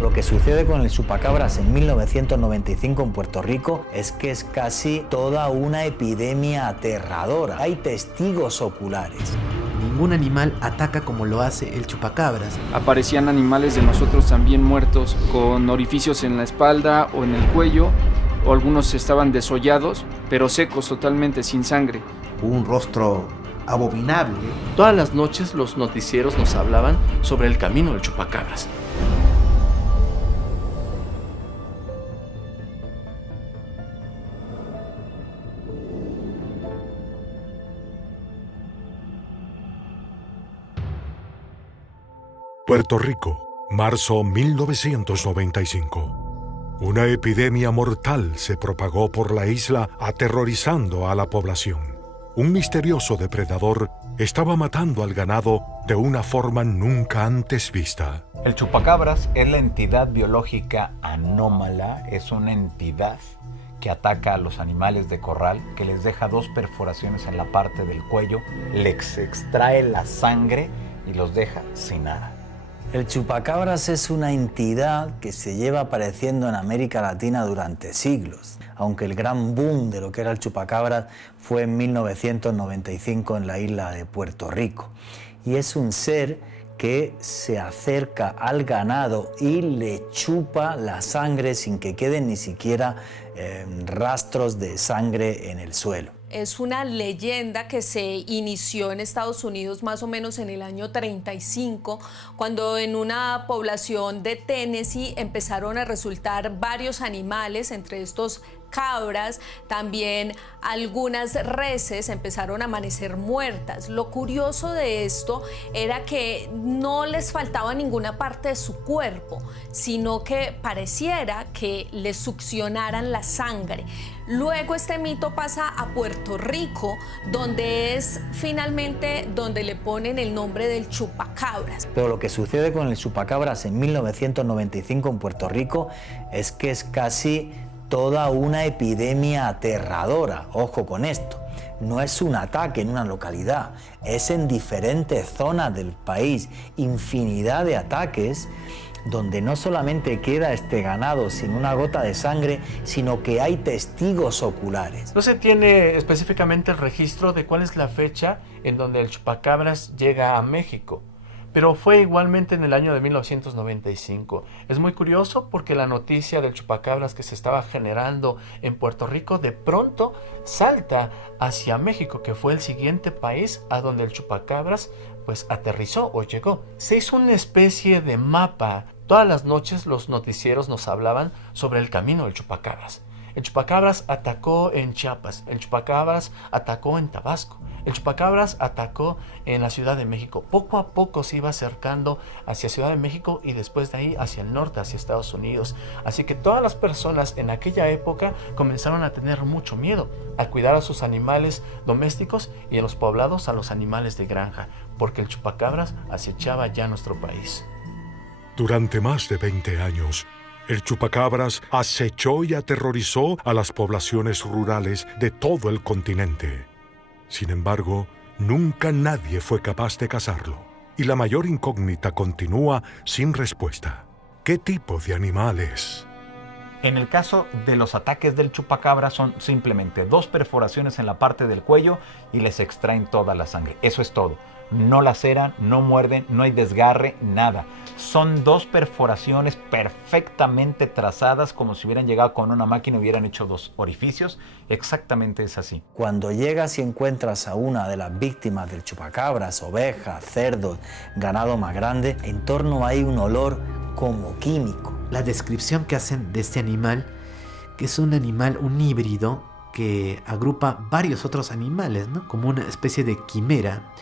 Lo que sucede con el chupacabras en 1995 en Puerto Rico es que es casi toda una epidemia aterradora. Hay testigos oculares. Ningún animal ataca como lo hace el chupacabras. Aparecían animales de nosotros también muertos, con orificios en la espalda o en el cuello, o algunos estaban desollados, pero secos totalmente, sin sangre. Un rostro abominable. Todas las noches los noticieros nos hablaban sobre el camino del chupacabras. Puerto Rico, marzo 1995. Una epidemia mortal se propagó por la isla aterrorizando a la población. Un misterioso depredador estaba matando al ganado de una forma nunca antes vista. El chupacabras es la entidad biológica anómala, es una entidad que ataca a los animales de corral, que les deja 2 perforaciones en la parte del cuello, les extrae la sangre y los deja sin nada. El chupacabras es una entidad que se lleva apareciendo en América Latina durante siglos, aunque el gran boom de lo que era el chupacabras fue en 1995 en la isla de Puerto Rico. Y es un ser que se acerca al ganado y le chupa la sangre sin que queden ni siquiera rastros de sangre en el suelo. Es una leyenda que se inició en Estados Unidos más o menos en el año 35, cuando en una población de Tennessee empezaron a resultar varios animales, entre estos cabras, también algunas reses empezaron a amanecer muertas. Lo curioso de esto era que no les faltaba ninguna parte de su cuerpo, sino que pareciera que les succionaran la sangre. Luego este mito pasa a Puerto Rico, donde es finalmente donde le ponen el nombre del chupacabras. Pero lo que sucede con el chupacabras en 1995 en Puerto Rico es que es casi toda una epidemia aterradora. Ojo con esto, no es un ataque en una localidad, es en diferentes zonas del país, infinidad de ataques donde no solamente queda este ganado sin una gota de sangre, sino que hay testigos oculares. No se tiene específicamente el registro de cuál es la fecha en donde el chupacabras llega a México, pero fue igualmente en el año de 1995. Es muy curioso porque la noticia del chupacabras que se estaba generando en Puerto Rico de pronto salta hacia México, que fue el siguiente país a donde el chupacabras pues aterrizó o llegó. Se hizo una especie de mapa. Todas las noches los noticieros nos hablaban sobre el camino del chupacabras. El chupacabras atacó en Chiapas, el chupacabras atacó en Tabasco, el chupacabras atacó en la Ciudad de México. Poco a poco se iba acercando hacia Ciudad de México y después de ahí hacia el norte, hacia Estados Unidos. Así que todas las personas en aquella época comenzaron a tener mucho miedo, a cuidar a sus animales domésticos y en los poblados a los animales de granja, porque el chupacabras acechaba ya nuestro país. Durante más de 20 años, el chupacabras acechó y aterrorizó a las poblaciones rurales de todo el continente. Sin embargo, nunca nadie fue capaz de cazarlo. Y la mayor incógnita continúa sin respuesta. ¿Qué tipo de animal es? En el caso de los ataques del chupacabras son simplemente 2 perforaciones en la parte del cuello y les extraen toda la sangre. Eso es todo. No laceran, no muerden, no hay desgarre, nada. Son 2 perforaciones perfectamente trazadas, como si hubieran llegado con una máquina y hubieran hecho 2 orificios. Exactamente es así. Cuando llegas y encuentras a una de las víctimas del chupacabras, ovejas, cerdos, ganado más grande, en torno hay un olor como químico. La descripción que hacen de este animal, que es un animal, un híbrido, que agrupa varios otros animales, ¿no? Como una especie de quimera,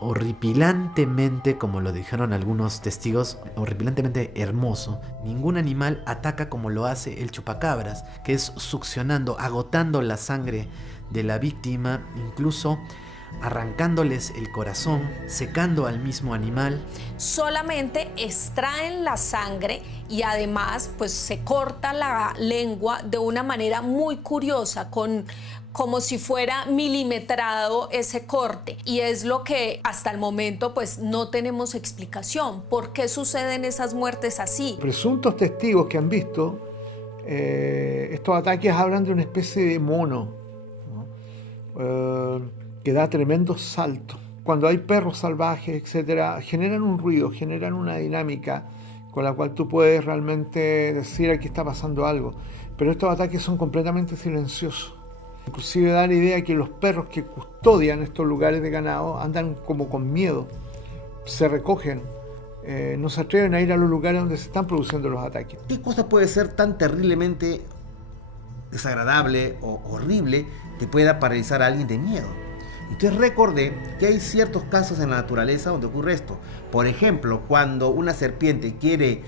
horripilantemente, como lo dijeron algunos testigos, horripilantemente hermoso. Ningún animal ataca como lo hace el chupacabras, que es succionando, agotando la sangre de la víctima, incluso arrancándoles el corazón, secando al mismo animal. Solamente extraen la sangre y además pues se corta la lengua de una manera muy curiosa, con como si fuera milimetrado ese corte. Y es lo que hasta el momento pues no tenemos explicación. ¿Por qué suceden esas muertes así? Presuntos testigos que han visto estos ataques hablan de una especie de mono, ¿no? Que da tremendos saltos. Cuando hay perros salvajes, etcétera, generan un ruido, generan una dinámica con la cual tú puedes realmente decir aquí está pasando algo. Pero estos ataques son completamente silenciosos. Inclusive da la idea que los perros que custodian estos lugares de ganado andan como con miedo, se recogen, no se atreven a ir a los lugares donde se están produciendo los ataques. ¿Qué cosa puede ser tan terriblemente desagradable o horrible que pueda paralizar a alguien de miedo? Entonces recordé que hay ciertos casos en la naturaleza donde ocurre esto. Por ejemplo, cuando una serpiente quiere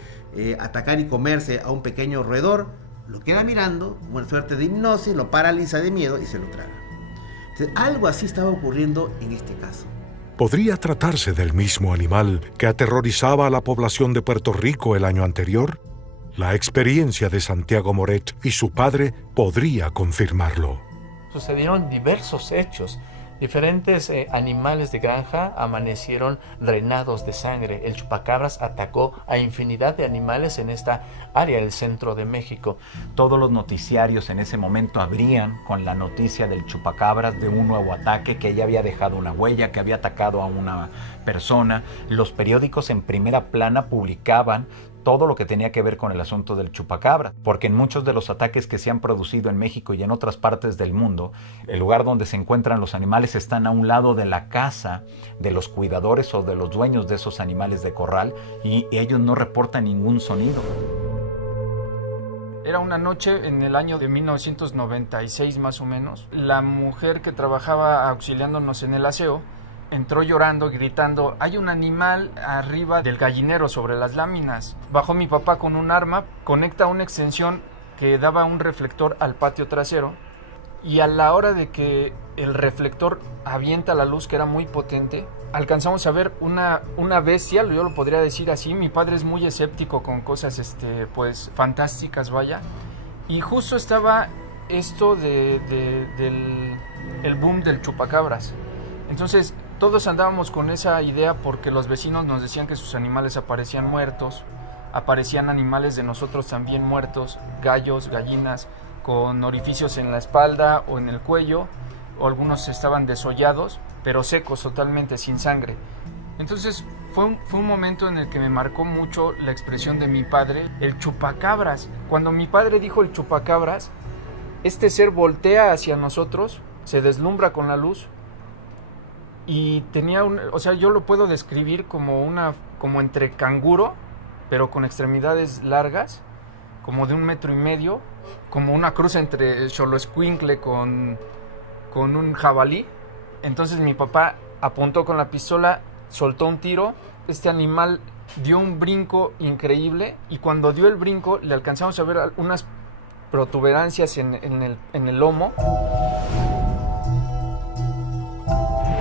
atacar y comerse a un pequeño roedor, lo queda mirando, una suerte de hipnosis, lo paraliza de miedo y se lo traga. Entonces, algo así estaba ocurriendo en este caso. ¿Podría tratarse del mismo animal que aterrorizaba a la población de Puerto Rico el año anterior? La experiencia de Santiago Moret y su padre podría confirmarlo. Sucedieron diversos hechos. Diferentes animales de granja amanecieron drenados de sangre. El chupacabras atacó a infinidad de animales en esta área del centro de México. Todos los noticiarios en ese momento abrían con la noticia del chupacabras, de un nuevo ataque, que ya había dejado una huella, que había atacado a una persona. Los periódicos en primera plana publicaban todo lo que tenía que ver con el asunto del chupacabra, porque en muchos de los ataques que se han producido en México y en otras partes del mundo, el lugar donde se encuentran los animales están a un lado de la casa de los cuidadores o de los dueños de esos animales de corral, y ellos no reportan ningún sonido. Era una noche en el año de 1996 más o menos. La mujer que trabajaba auxiliándonos en el aseo entró llorando, gritando: hay un animal arriba del gallinero sobre las láminas. Bajó mi papá con un arma, conecta una extensión que daba un reflector al patio trasero, y a la hora de que el reflector avienta la luz, que era muy potente, alcanzamos a ver una bestia, yo lo podría decir así. Mi padre es muy escéptico con cosas pues fantásticas, vaya, y justo estaba esto del boom del chupacabras. Entonces todos andábamos con esa idea porque los vecinos nos decían que sus animales aparecían muertos, aparecían animales de nosotros también muertos, gallos, gallinas, con orificios en la espalda o en el cuello, o algunos estaban desollados, pero secos totalmente, sin sangre. Entonces fue un momento en el que me marcó mucho la expresión de mi padre, el chupacabras. Cuando mi padre dijo el chupacabras, este ser voltea hacia nosotros, se deslumbra con la luz, y tenía yo lo puedo describir como entre canguro, pero con extremidades largas, como de 1,5 metros, como una cruz entre xoloescuincle con un jabalí. Entonces mi papá apuntó con la pistola, soltó un tiro, este animal dio un brinco increíble, y cuando dio el brinco le alcanzamos a ver unas protuberancias en el lomo.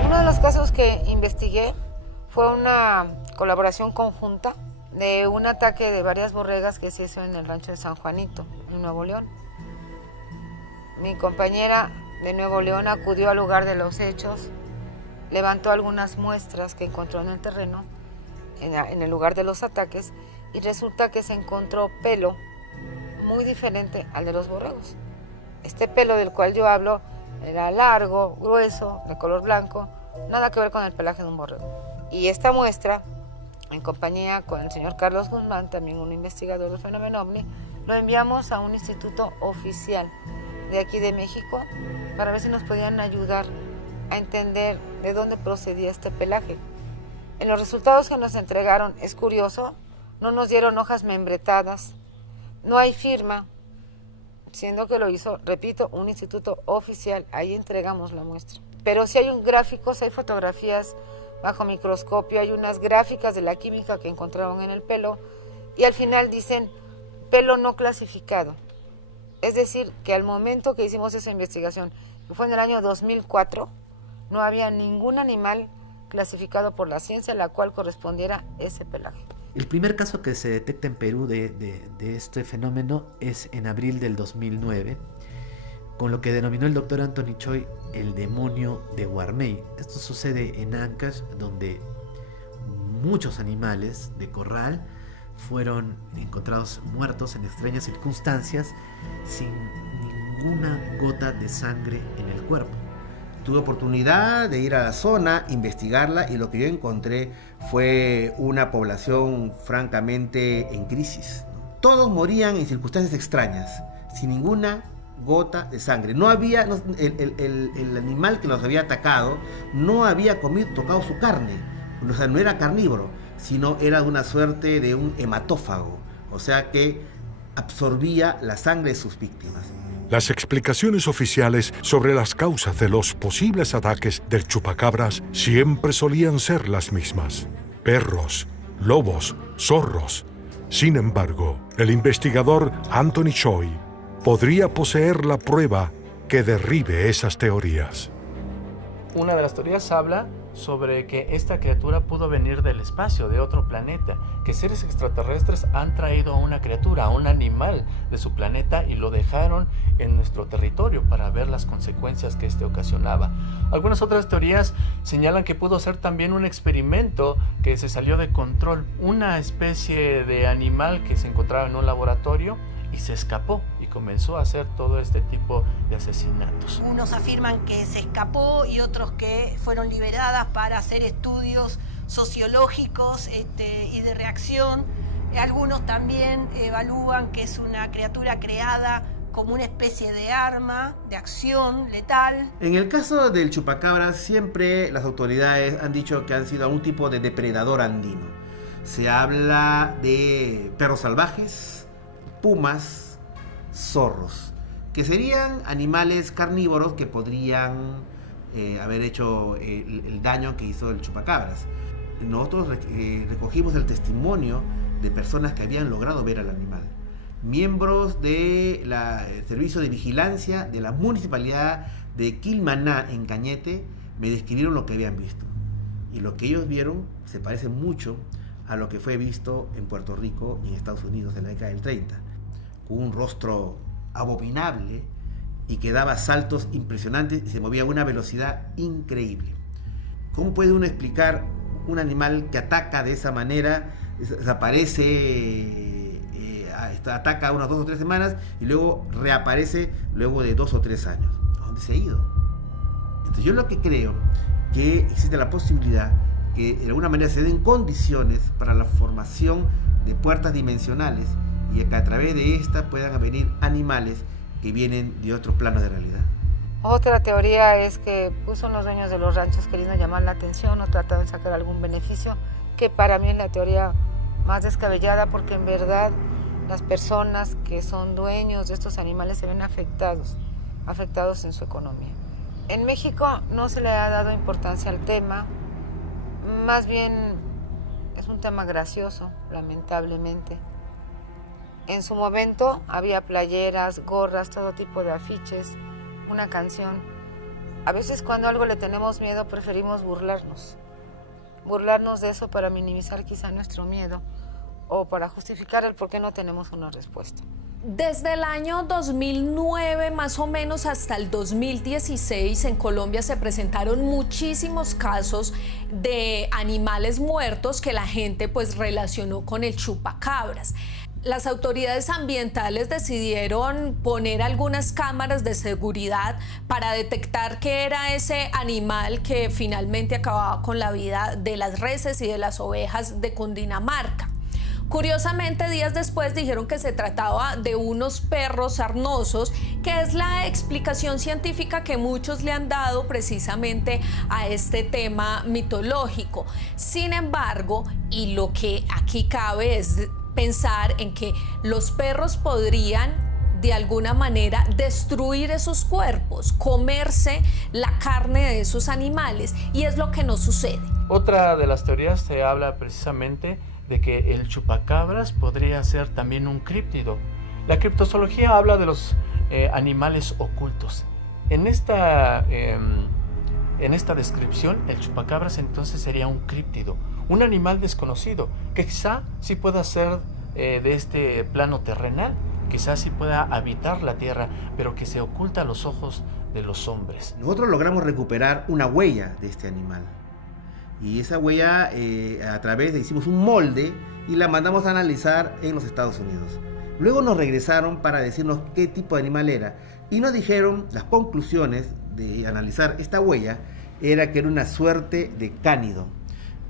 Uno de los casos que investigué fue una colaboración conjunta de un ataque de varias borregas que se hizo en el rancho de San Juanito, en Nuevo León. Mi compañera de Nuevo León acudió al lugar de los hechos, levantó algunas muestras que encontró en el terreno, en el lugar de los ataques, y resulta que se encontró pelo muy diferente al de los borregos. Este pelo del cual yo hablo era largo, grueso, de color blanco, nada que ver con el pelaje de un borrego. Y esta muestra, en compañía con el señor Carlos Guzmán, también un investigador del fenómeno OVNI, lo enviamos a un instituto oficial de aquí de México para ver si nos podían ayudar a entender de dónde procedía este pelaje. En los resultados que nos entregaron, es curioso, no nos dieron hojas membretadas, no hay firma, siendo que lo hizo, repito, un instituto oficial. Ahí entregamos la muestra. Pero sí hay gráficos, hay fotografías bajo microscopio, hay unas gráficas de la química que encontraron en el pelo, y al final dicen pelo no clasificado. Es decir, que al momento que hicimos esa investigación, que fue en el año 2004, no había ningún animal clasificado por la ciencia a la cual correspondiera ese pelaje. El primer caso que se detecta en Perú de este fenómeno es en abril del 2009, con lo que denominó el doctor Anthony Choi el demonio de Guarmey. Esto sucede en Ancash, donde muchos animales de corral fueron encontrados muertos en extrañas circunstancias sin ninguna gota de sangre en el cuerpo. Tuve oportunidad de ir a la zona, investigarla, y lo que yo encontré fue una población francamente en crisis. Todos morían en circunstancias extrañas, sin ninguna gota de sangre. No había, el animal que los había atacado no había tocado su carne, o sea, no era carnívoro, sino era de una suerte de un hematófago, o sea que absorbía la sangre de sus víctimas. Las explicaciones oficiales sobre las causas de los posibles ataques del chupacabras siempre solían ser las mismas: perros, lobos, zorros. Sin embargo, el investigador Anthony Choi podría poseer la prueba que derribe esas teorías. Una de las teorías habla sobre que esta criatura pudo venir del espacio, de otro planeta, que seres extraterrestres han traído a una criatura, a un animal de su planeta, y lo dejaron en nuestro territorio para ver las consecuencias que este ocasionaba. Algunas otras teorías señalan que pudo ser también un experimento que se salió de control, una especie de animal que se encontraba en un laboratorio y se escapó y comenzó a hacer todo este tipo de asesinatos. Unos afirman que se escapó y otros que fueron liberadas para hacer estudios sociológicos y de reacción. Algunos también evalúan que es una criatura creada como una especie de arma de acción letal. En el caso del chupacabra, siempre las autoridades han dicho que han sido un tipo de depredador andino. Se habla de perros salvajes, pumas, zorros, que serían animales carnívoros que podrían haber hecho el daño que hizo el chupacabras. Nosotros recogimos el testimonio de personas que habían logrado ver al animal. Miembros del servicio de vigilancia de la municipalidad de Quilmaná, en Cañete, me describieron lo que habían visto. Y lo que ellos vieron se parece mucho a lo que fue visto en Puerto Rico y en Estados Unidos en la década del 30, con un rostro abominable y que daba saltos impresionantes y se movía a una velocidad increíble. ¿Cómo puede uno explicar un animal que ataca de esa manera, desaparece, ataca unas 2 o 3 semanas y luego reaparece luego de 2 o 3 años? ¿A dónde se ha ido? Entonces yo lo que creo que existe la posibilidad que de alguna manera se den condiciones para la formación de puertas dimensionales y que a través de esta puedan venir animales que vienen de otro plano de realidad. Otra teoría es que son los dueños de los ranchos queriendo llamar la atención o tratando de sacar algún beneficio, que para mí es la teoría más descabellada, porque en verdad las personas que son dueños de estos animales se ven afectados en su economía. En México no se le ha dado importancia al tema, más bien es un tema gracioso, lamentablemente. En su momento había playeras, gorras, todo tipo de afiches, una canción. A veces cuando a algo le tenemos miedo preferimos burlarnos de eso para minimizar quizá nuestro miedo o para justificar el por qué no tenemos una respuesta. Desde el año 2009 más o menos hasta el 2016 en Colombia se presentaron muchísimos casos de animales muertos que la gente pues relacionó con el chupacabras. Las autoridades ambientales decidieron poner algunas cámaras de seguridad para detectar qué era ese animal que finalmente acababa con la vida de las reses y de las ovejas de Cundinamarca. Curiosamente, días después dijeron que se trataba de unos perros sarnosos, que es la explicación científica que muchos le han dado precisamente a este tema mitológico. Sin embargo, y lo que aquí cabe es pensar en que los perros podrían de alguna manera destruir esos cuerpos, comerse la carne de esos animales, y es lo que no sucede. Otra de las teorías se habla precisamente de que el chupacabras podría ser también un críptido. La criptozoología habla de los animales ocultos. En esta descripción, el chupacabras entonces sería un críptido, un animal desconocido, que quizá sí pueda ser de este plano terrenal, quizás sí pueda habitar la tierra, pero que se oculta a los ojos de los hombres. Nosotros logramos recuperar una huella de este animal. Y esa huella, hicimos un molde y la mandamos a analizar en los Estados Unidos. Luego nos regresaron para decirnos qué tipo de animal era. Y nos dijeron, las conclusiones de analizar esta huella, era que era una suerte de cánido.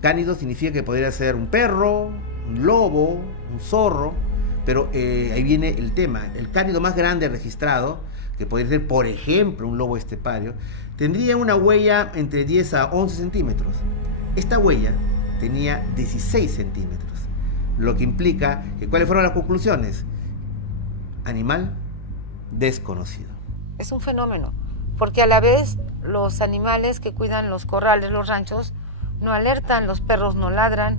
Cánido significa que podría ser un perro, un lobo, un zorro, pero ahí viene el tema. El cánido más grande registrado, que podría ser, por ejemplo, un lobo estepario, tendría una huella entre 10 a 11 centímetros. Esta huella tenía 16 centímetros, lo que implica que ¿cuáles fueron las conclusiones? Animal desconocido. Es un fenómeno, porque a la vez los animales que cuidan los corrales, los ranchos, no alertan, los perros no ladran,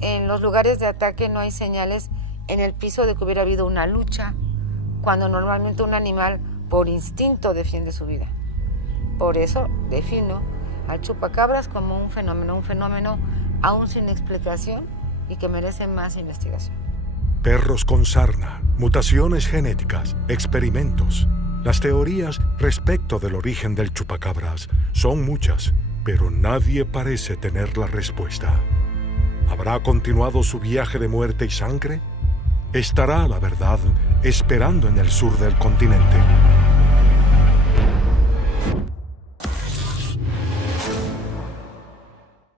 en los lugares de ataque no hay señales en el piso de que hubiera habido una lucha, cuando normalmente un animal por instinto defiende su vida. Por eso defino al chupacabras como un fenómeno aún sin explicación y que merece más investigación. Perros con sarna, mutaciones genéticas, experimentos. Las teorías respecto del origen del chupacabras son muchas, pero nadie parece tener la respuesta. ¿Habrá continuado su viaje de muerte y sangre? ¿Estará la verdad esperando en el sur del continente?